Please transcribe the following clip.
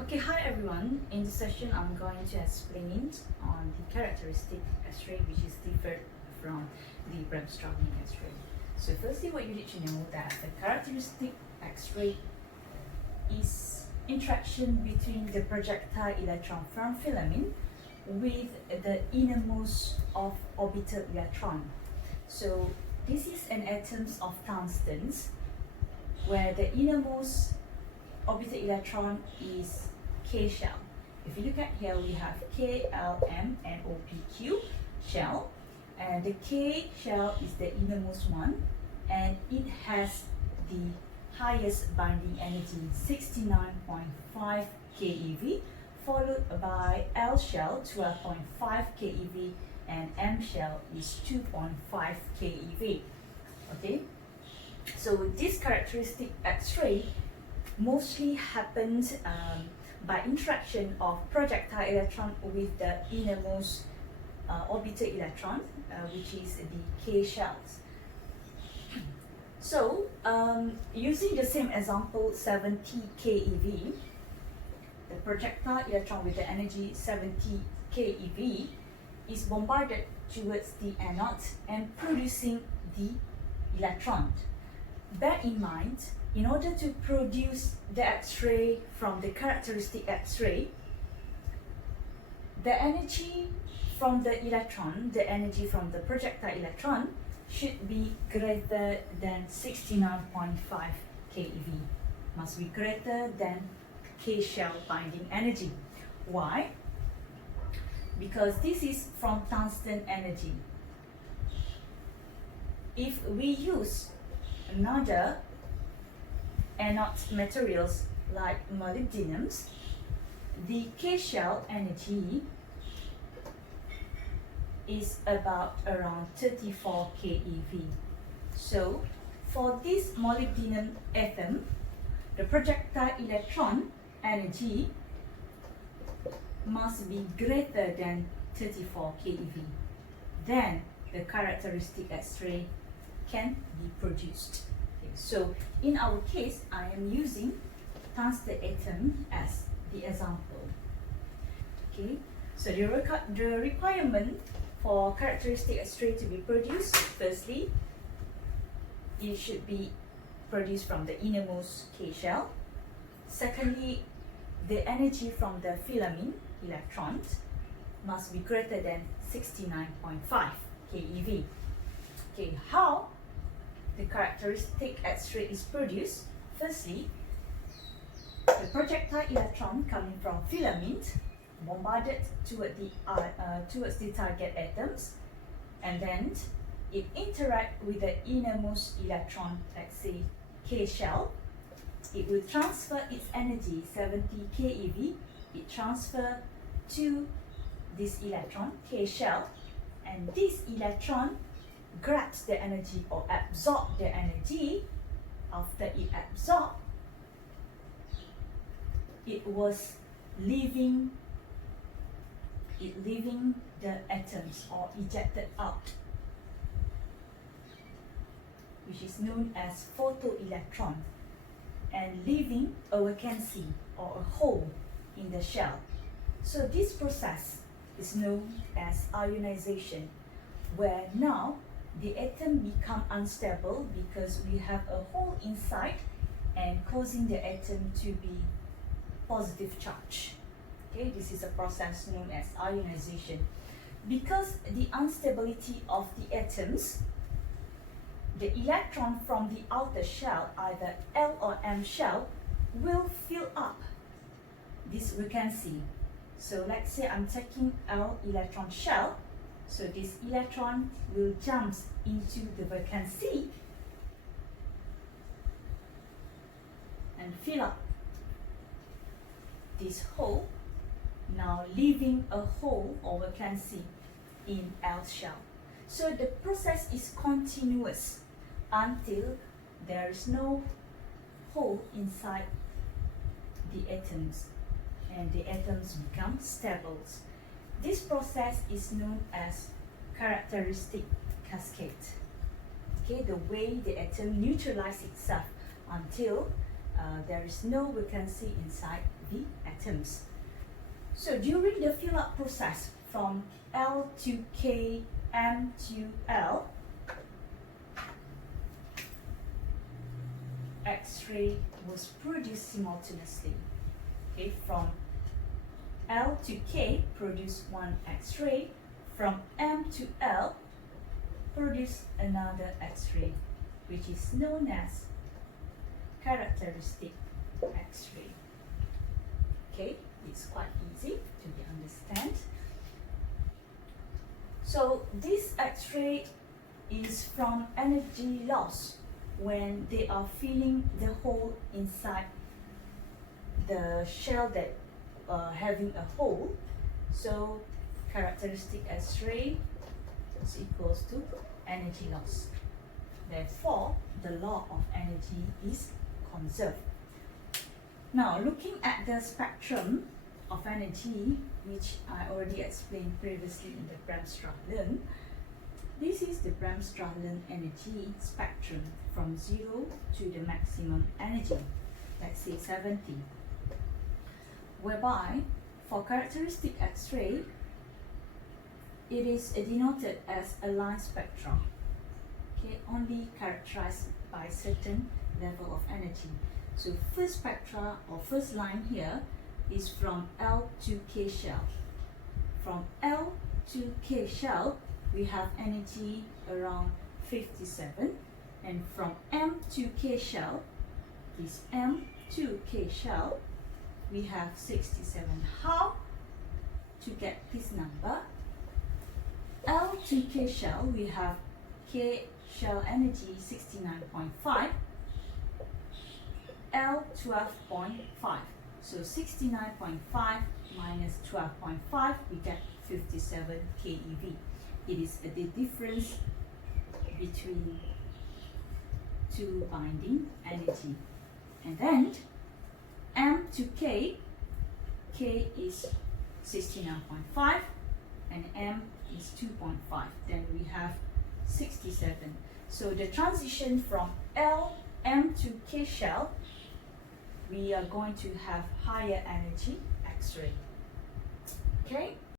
Okay, hi everyone. In this session, I'm going to explain on the characteristic Xray, which is different from the Bremsstrahlung Xray. So firstly, what you need to know that the characteristic Xray is interaction between the projectile electron from filament with the innermost of orbital electron. So this is an atom of tungsten where the innermost orbital electron is K shell. If you look at here, we have K, L, M, and O, P, Q shell, and the K shell is the innermost one, and it has the highest binding energy, 69.5 keV, followed by L shell, 12.5 keV, and M shell is 2.5 keV. Okay, so this characteristic X-ray mostly happens by interaction of projectile electron with the innermost orbital electron, which is the K shells. So, using the same example, 70 keV, the projectile electron with the energy 70 keV is bombarded towards the anode and producing the electron. Bear in mind, in order to produce the X-ray from the characteristic X-ray, the energy from the electron, the energy from the projectile electron, should be greater than 69.5 keV. Must be greater than K shell binding energy. Why? Because this is from tungsten energy. If we use another anode materials like molybdenum, the K shell energy is about around 34 keV. So for this molybdenum atom, the projectile electron energy must be greater than 34 keV. Then the characteristic X-ray can be produced. Okay, so in our case, I am using tungsten atom as the example. Okay, so the requirement for characteristic X-ray to be produced, firstly, it should be produced from the innermost K shell. Secondly, the energy from the filament electrons must be greater than 69.5 keV. Okay, how the characteristic X-ray is produced? Firstly, the projectile electron coming from filament bombarded towards the target atoms, and then it interacts with the innermost electron, let's say K shell. It will transfer its energy, 70 keV, it transfer to this electron, K shell, and this electron grabs the energy or absorbs the energy. After it absorbed, it was leaving the atoms or ejected out, which is known as photoelectron, and leaving a vacancy or a hole in the shell. So this process is known as ionization, where now the atom become unstable because we have a hole inside and causing the atom to be positive charge. Okay, this is a process known as ionization. Because the instability of the atoms, the electron from the outer shell, either L or M shell, will fill up this vacancy. So let's say I'm taking L electron shell, so this electron will jump into the vacancy and fill up this hole, now leaving a hole or vacancy in L shell. So the process is continuous until there is no hole inside the atoms and the atoms become stable. This process is known as characteristic cascade. Okay, the way the atom neutralizes itself until there is no vacancy inside the atoms. So during the fill-up process from L to K, M to L, X-ray was produced simultaneously. Okay, from L to K, produce one X-ray. From M to L, produce another X-ray, which is known as characteristic X-ray. Okay, it's quite easy to understand. So this X-ray is from energy loss when they are filling the hole inside the shell that having a hole. So characteristic X-ray is equals to energy loss. Therefore, the law of energy is conserved. Now, looking at the spectrum of energy, which I already explained previously in the Bremsstrahlung, this is the Bremsstrahlung energy spectrum from 0 to the maximum energy, let's say 70. Whereby, for characteristic X-ray, it is denoted as a line spectra, okay, only characterized by certain level of energy. So first spectra or first line here is from L to K shell. From L to K shell, we have energy around 57, and from M to K shell, this M to K shell, we have 67. How to get this number? L to K shell, we have K shell energy 69.5, L 12.5. So 69.5 minus 12.5, we get 57 keV. It is the difference between two binding energy. And then M to K, K is 69.5 and M is 2.5. Then we have 67. So the transition from M to K shell, we are going to have higher energy X-ray. Okay.